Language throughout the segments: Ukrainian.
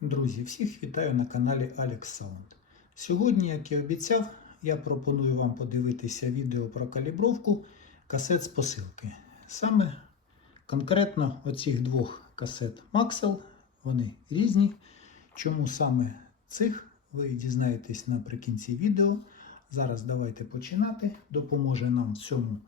Друзі, всіх вітаю на каналі Alex Sound. Сьогодні, як і обіцяв, я пропоную вам подивитися відео про калібровку касет з посилки. Саме конкретно оцих двох касет Maxell, вони різні. Чому саме цих ви дізнаєтесь наприкінці відео. Зараз давайте починати. Допоможе нам в цьому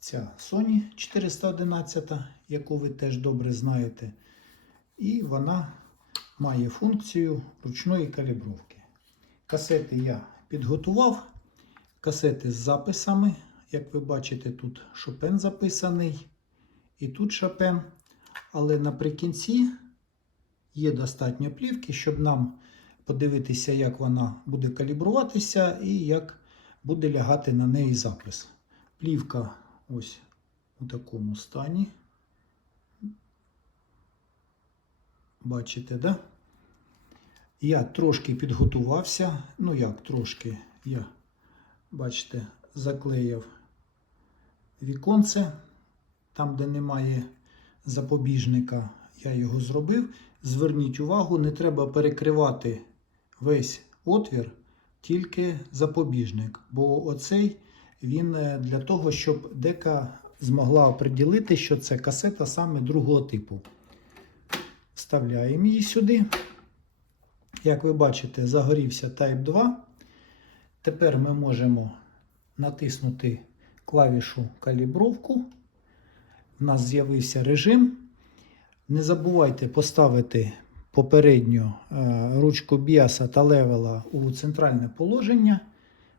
ця Sony 411, яку ви теж добре знаєте. І вона має функцію ручної калібровки. Касети я підготував. Касети з записами. Як ви бачите, тут Шопен записаний і тут Шопен. Але наприкінці є достатньо плівки, щоб нам подивитися, як вона буде калібруватися і як буде лягати на неї запис. Плівка ось у такому стані. Бачите, да? Я трошки підготувався. Ну як трошки, я, бачите, заклеїв віконце, там, де немає запобіжника, я його зробив. Зверніть увагу, не треба перекривати весь отвір, тільки запобіжник. Бо оцей він для того, щоб дека змогла оприділити, що це касета саме другого типу. Вставляємо її сюди. Як ви бачите, загорівся Type 2. Тепер ми можемо натиснути клавішу калібровку. У нас з'явився режим. Не забувайте поставити попередньо ручку біаса та левела у центральне положення.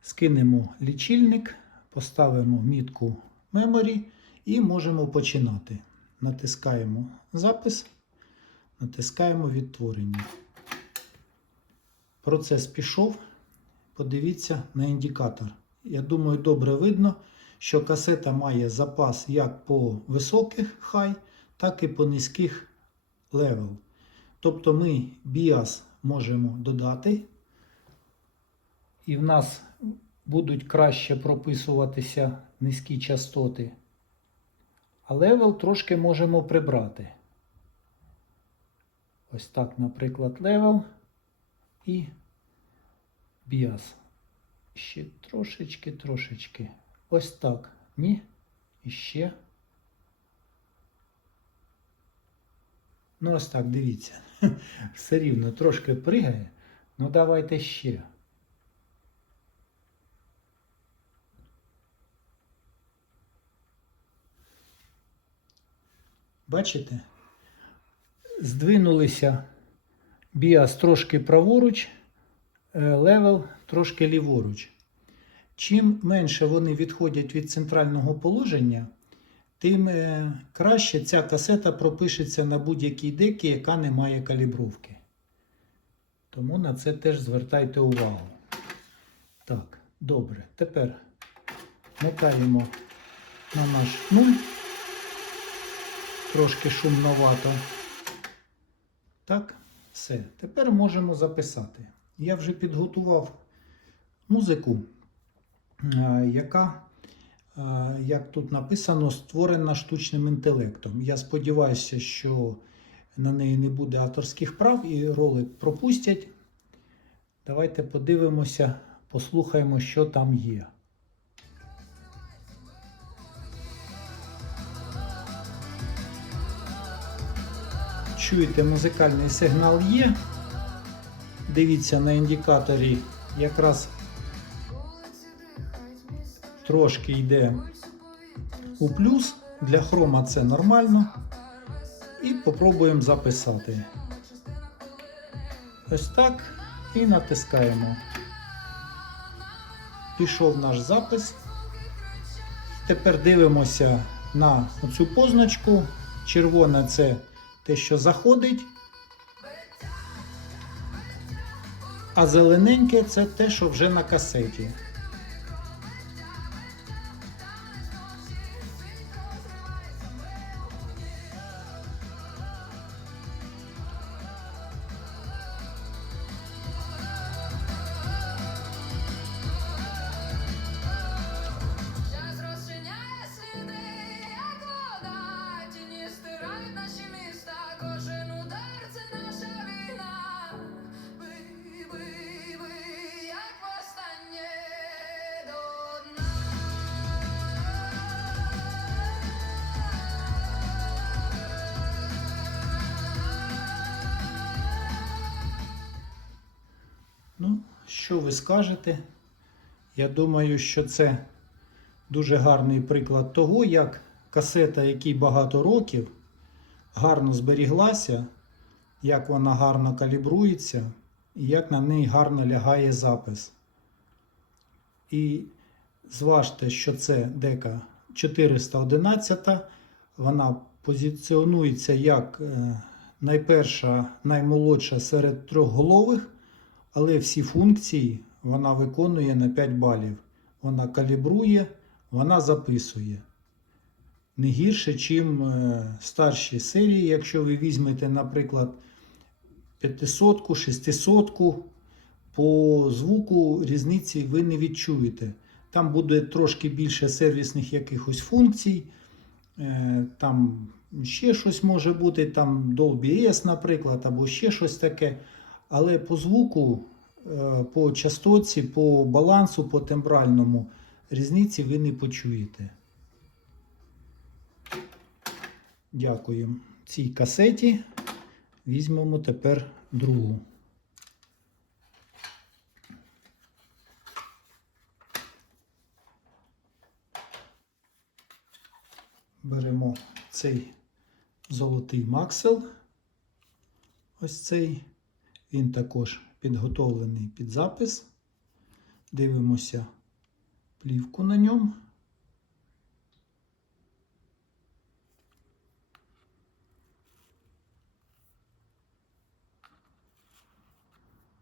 Скинемо лічильник, поставимо мітку Memory і можемо починати. Натискаємо запис, натискаємо відтворення. Процес пішов. Подивіться на індикатор. Я думаю, добре видно, що касета має запас як по високих хай, так і по низьких левел. Тобто ми біас можемо додати, і в нас будуть краще прописуватися низькі частоти. А левел трошки можемо прибрати. Ось так, наприклад, левел і біас. Ще трошечки, трошечки. Ось так. Ні. І ще. Ну, ось так, дивіться. Все рівно трошки пригає. Ну, давайте ще. Бачите? Здвинулися біас трошки праворуч, левел трошки ліворуч. Чим менше вони відходять від центрального положення, тим краще ця касета пропишеться на будь-якій декі, яка не має калібровки. Тому на це теж звертайте увагу. Так, добре. Тепер мотаємо на наш нуль. Трошки шумновато. Так, все. Тепер можемо записати. Я вже підготував музику, яка, як тут написано, створена штучним інтелектом. Я сподіваюся, що на неї не буде авторських прав і ролик пропустять. Давайте подивимося, послухаємо, що там є. Чуєте, музикальний сигнал є. Дивіться на індикаторі, якраз трошки йде у плюс. Для хрома це нормально. І попробуємо записати. Ось так. І натискаємо. Пішов наш запис. Тепер дивимося на цю позначку. Червона це те, що заходить. А зелененьке це те, що вже на касеті. Що ви скажете? Я думаю, що це дуже гарний приклад того, як касета, якій багато років, гарно зберіглася, як вона гарно калібрується і як на неї гарно лягає запис. І зважте, що це дека 411, вона позиціонується як е, найперша, наймолодша серед трьохголових, але всі функції вона виконує на 5 балів. Вона калібрує, вона записує. Не гірше, ніж старші серії. Якщо ви візьмете, наприклад, 500, -ку, 600, -ку, по звуку різниці ви не відчуєте. Там буде трошки більше сервісних якихось функцій. Е, Там ще щось може бути, там Dolby S, наприклад, або ще щось таке. Але по звуку, е, по частоці, по балансу, по тембральному різниці ви не почуєте. Дякую. Цій касеті візьмемо тепер другу. Беремо цей золотий максел. Ось цей. Він також підготовлений під запис. Дивимося плівку на ньому.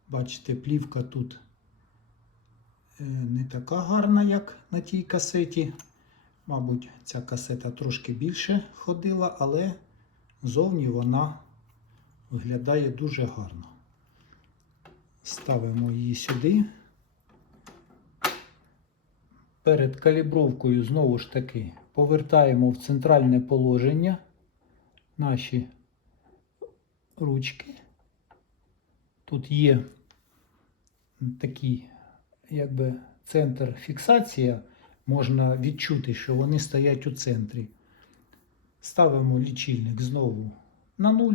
Бачите, плівка тут е, не така гарна, як на тій касеті. Мабуть, ця касета трошки більше ходила, але зовні вона виглядає дуже гарно. Ставимо її сюди. Перед калібровкою знову ж таки повертаємо в центральне положення наші ручки. Тут є такий, якби центр фіксація. Можна відчути, що вони стоять у центрі. Ставимо лічильник знову на 0.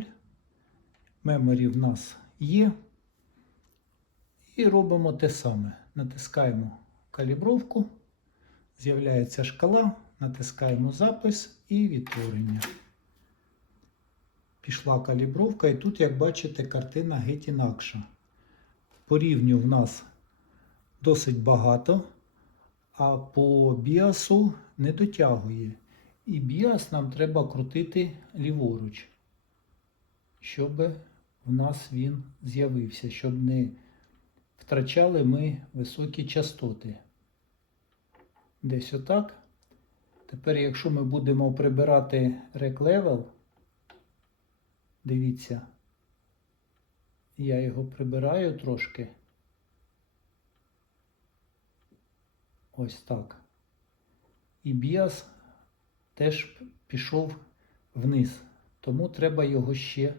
Меморі в нас є. І робимо те саме. Натискаємо калібровку, з'являється шкала, натискаємо запис і відтворення. Пішла калібровка, і тут, як бачите, картина геть інакша. По рівню в нас досить багато, а по біасу не дотягує. І біас нам треба крутити ліворуч, щоб в нас він з'явився, щоб не втрачали ми високі частоти. Десь отак. Тепер, якщо ми будемо прибирати рек-левел, дивіться, я його прибираю трошки. Ось так. І біас теж пішов вниз. Тому треба його ще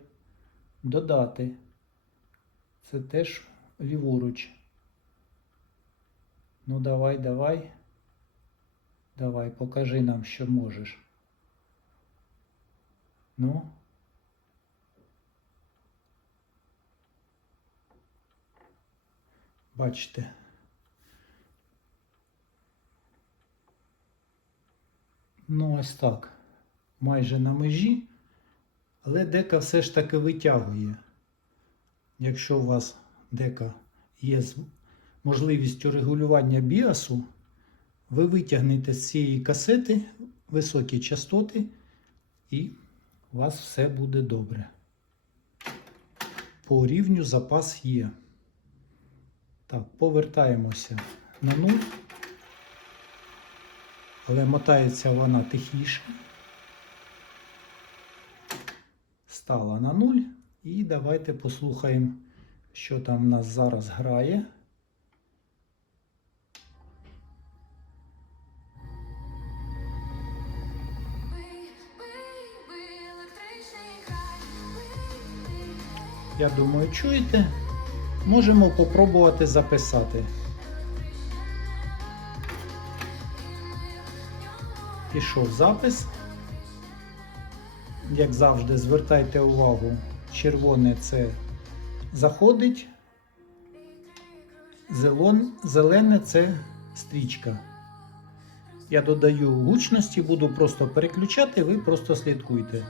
додати. Це теж ліворуч. Ну, давай, давай. Давай, покажи нам, що можеш. Ну. Бачите. Ну, ось так. Майже на межі, але дека все ж таки витягує. Якщо у вас дека є можливістю регулювання біасу, ви витягнете з цієї касети високі частоти, і у вас все буде добре. По рівню запас є. Так, повертаємося на нуль. Але мотається вона тихіше. Стала на нуль. І давайте послухаємо, що там в нас зараз грає. Я думаю, чуєте? Можемо попробувати записати. Пішов запис. Як завжди, звертайте увагу, червоне це заходить, Зелон, зелене це стрічка. Я додаю гучності, буду просто переключати, ви просто слідкуйте.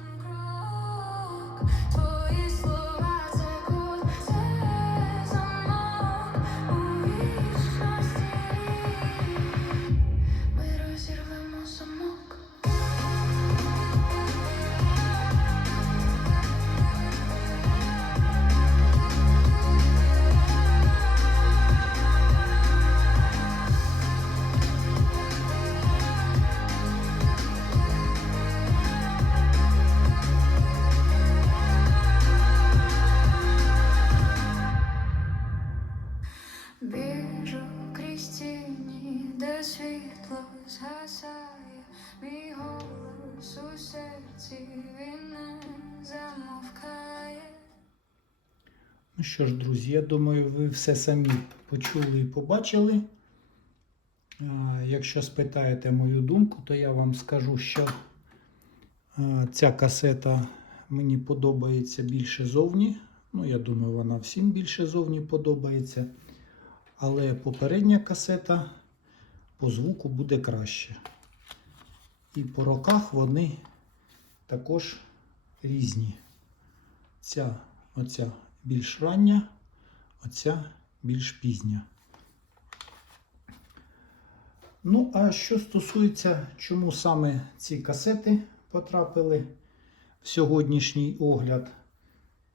Ну що ж, друзі, я думаю, ви все самі почули і побачили. Якщо спитаєте мою думку, то я вам скажу, що ця касета мені подобається більше зовні. Ну, я думаю, вона всім більше зовні подобається. Але попередня касета по звуку буде краще. І по роках вони також різні. Ця оця більш рання, оця більш пізня. Ну, а що стосується, чому саме ці касети потрапили в сьогоднішній огляд,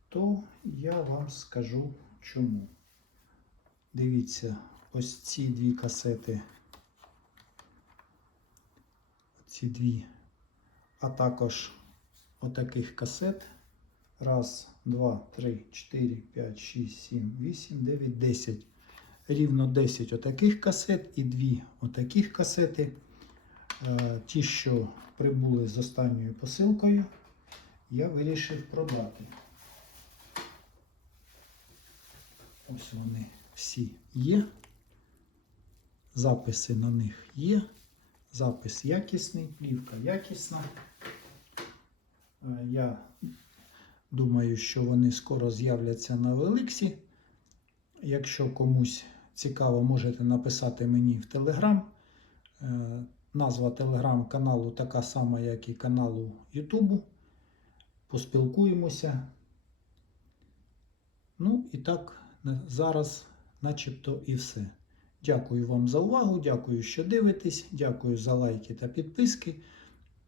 то я вам скажу чому. Дивіться, ось ці дві касети. Ці дві, а також отаких касет. Раз, два, три, чотири, п'ять, шість, сім, вісім, дев'ять, десять. Рівно 10 отаких касет і дві отаких касети. Е, Ті, що прибули з останньою посилкою, я вирішив продати. Ось вони всі є. Записи на них є. Запис якісний, плівка якісна. Е, Я Думаю, що вони скоро з'являться на Великсі. Якщо комусь цікаво, можете написати мені в Телеграм. Е, Назва телеграм-каналу така сама, як і каналу Ютубу. Поспілкуємося. Ну і так, зараз начебто і все. Дякую вам за увагу, дякую, що дивитесь, дякую за лайки та підписки.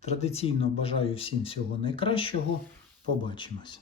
Традиційно бажаю всім всього найкращого. Побачимось.